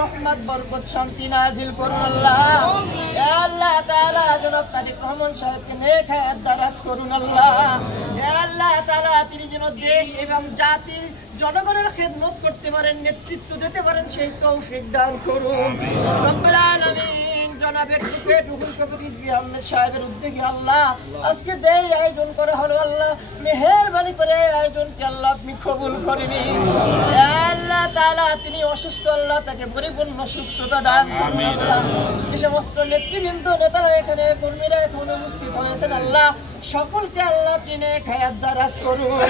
रहमत बरकत शांति नाजिल করুন আল্লাহ। ইয়া আল্লাহ তাআলা জনাব তারেক রহমান সাহেবকে নেক হায়াত দারাজ করুন আল্লাহ। ইয়া আল্লাহ তাআলা তিনি যেন দেশ এবং জাতির জনগণের খেদমত করতে পারেন, নেতৃত্ব দিতে পারেন, সেই তৌফিক দান করুন রব্বুল আলামিন। জনাব অ্যাডভোকেট রুহুল কবির আহমেদ সাহেবের উদ্যোগে আল্লাহ আজকে দেই আয়োজন করা হলো আল্লাহ, মেহেরবানি করে আয়োজনকে আল্লাহ আপনি কবুল করে নিন। ইয়া আল্লাহ তাআলা তিনি অসুস্থ, আল্লাহ তাকে পরিপূর্ণ সুস্থতা দান করুন আল্লাহ। যে সমস্ত নেতৃবৃন্দ নেতারা এখানে কর্মীরা এখন উপস্থিত হয়েছেন আল্লাহ, সকলকে আল্লাহ আপনি নেক হায়াত দারাজ করুন।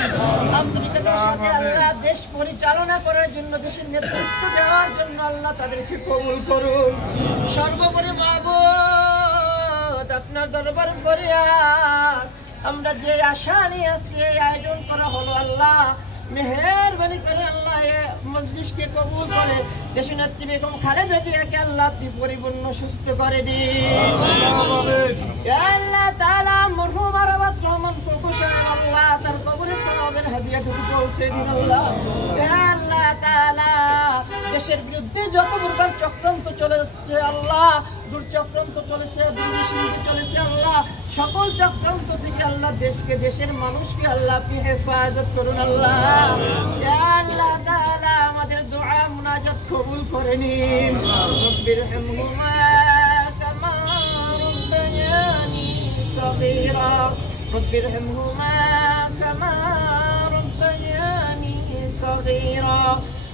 আন্তরিকতার সাথে আল্লাহ দেশ পরিচালনা করার জন্য, দেশের নেতৃত্ব দেওয়ার জন্য আল্লাহ তাদেরকে কবুল করুন। সর্বোপরি মাবুদ আপনার দরবারে ফরিয়াদ, আমরা যে আশা নিয়ে আজকে এই আয়োজন করা হলো আল্লাহ, মেহেরবানি করে আল্লাহ এই মজলিসকে কবুল করে দেশের নেত্রী বেগম খালেদা জিয়াকে আল্লাহ আপনি পরিপূর্ণ সুস্থ করে দিন। ইয়া আল্লাহ তাআলা মরহুম আরাফাত রহমান কোকো সাহেব আল্লাহ তার কবরে সওয়াবের হাদিয়াটুকু পৌঁছে দিন আল্লাহ। ইয়া আল্লাহ তাআলা দেশের বিরুদ্ধে যত প্রকার চক্রান্ত চলেছে আল্লাহ, দুর্চক্রান্ত চলেছে, দুর্নীতি চলেছে আল্লাহ, সকল চক্রান্ত থেকে আল্লাহ দেশকে, দেশের মানুষকে আল্লাহ আপনি হেফাজত করুন আল্লাহ। ইয়া আল্লাহ তাআলা আমাদের দোয়া মুনাজাত কবুল করে নিন। রব্বিরহামহুমা কামা রাব্বায়ানি সগীরা, রব্বিরহামহুমা কামা রাব্বায়ানি সগীরা।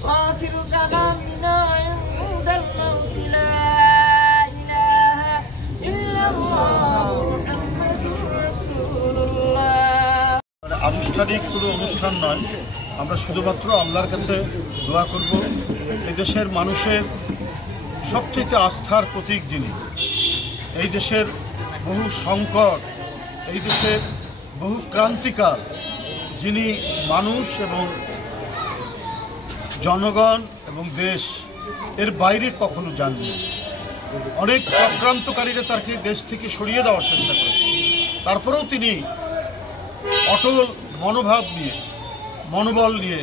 ওয়াখিরু কালামিনা ইনদাল মাউতি লা ইলাহা ইল্লাল্লাহ মুহাম্মাদুর রাসূলুল্লাহ। আনুষ্ঠানিক কোনো অনুষ্ঠান নয়, আমরা শুধুমাত্র আল্লাহর কাছে দোয়া করব এদেশের মানুষের সবচেয়ে আস্থার প্রতীক যিনি, এই দেশের বহু সংকট, এই দেশের বহু ক্রান্তিকাল যিনি মানুষ এবং জনগণ এবং দেশ এর বাইরে কখনো যাননি। অনেক চক্রান্তকারীরা তাকে দেশ থেকে সরিয়ে দেওয়ার চেষ্টা করেছে, তারপরেও তিনি অটল মনোভাব নিয়ে, মনোবল নিয়ে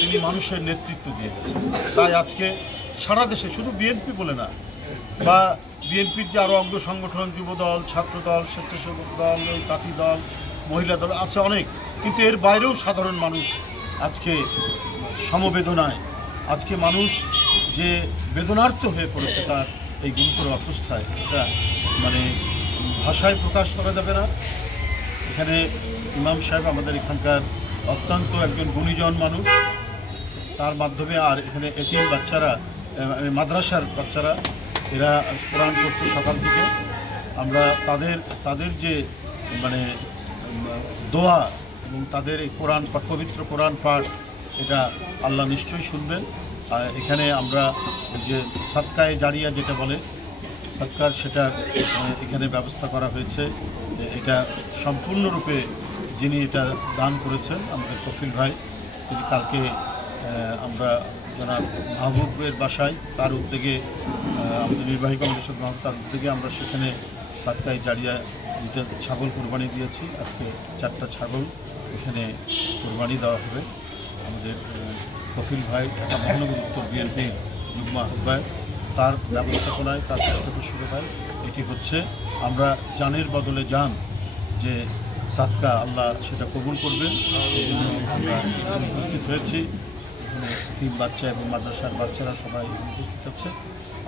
তিনি মানুষের নেতৃত্ব দিয়ে গেছেন। তাই আজকে সারা দেশে, শুধু বিএনপি বলে না, বা বিএনপির যে আরও অঙ্গ সংগঠন, যুবদল, ছাত্রদল, স্বেচ্ছাসেবক দল, তাঁতি দল, মহিলা দল আছে অনেক, কিন্তু এর বাইরেও সাধারণ মানুষ আজকে সমবেদনায়, আজকে মানুষ যে বেদনার্থ হয়ে পড়েছে তার এই গুরুতর অবস্থায়, এটা মানে ভাষায় প্রকাশ করা যাবে না। এখানে ইমাম সাহেব আমাদের এখানকার অত্যন্ত একজন গুণীজন মানুষ, তার মাধ্যমে আর এখানে এতিম বাচ্চারা, মাদ্রাসার বাচ্চারা এরা কোরআন পড়ছে সকাল থেকে। আমরা তাদের যে মানে দোয়া এবং তাদের এই কোরআন পাঠ, পবিত্র কোরআন পাঠ, এটা আল্লাহ নিশ্চয়ই শুনবেন। আর এখানে আমরা যে সাদকায়ে জারিয়া যেটা বলে সৎকার, সেটার এখানে ব্যবস্থা করা হয়েছে। এটা সম্পূর্ণরূপে যিনি এটা দান করেছেন আমাদের কফিল ভাই, তিনি কালকে আমরা জনাব মাহবুবের বাসায়, তার উদ্যোগে, আমাদের নির্বাহী কমিটির মাহবুব তার উদ্যোগে আমরা সেখানে সাদকায়ে জারিয়া দুটো ছাগল কোরবানি দিয়েছি। আজকে 4টা ছাগল এখানে কোরবানি দেওয়া হবে। আমাদের কফিল ভাই ঢাকা মহানগর উত্তর বিএনপির যুগ্ম আহ্বায়ক, তার ব্যবস্থাপনায়, তার পৃষ্ঠপোষকতায় এটি হচ্ছে। আমরা জানের বদলে জান যে সাদকা, আল্লাহ সেটা কবুল করবেন, এই জন্য আমরা উপস্থিত হয়েছি। এখানে তিন বাচ্চা এবং মাদ্রাসার বাচ্চারা সবাই উপস্থিত আছে।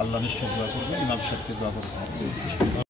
আল্লাহ নিশ্চয় দোয়া করবে, ইমাম সাহেবকে দোয়া করবে।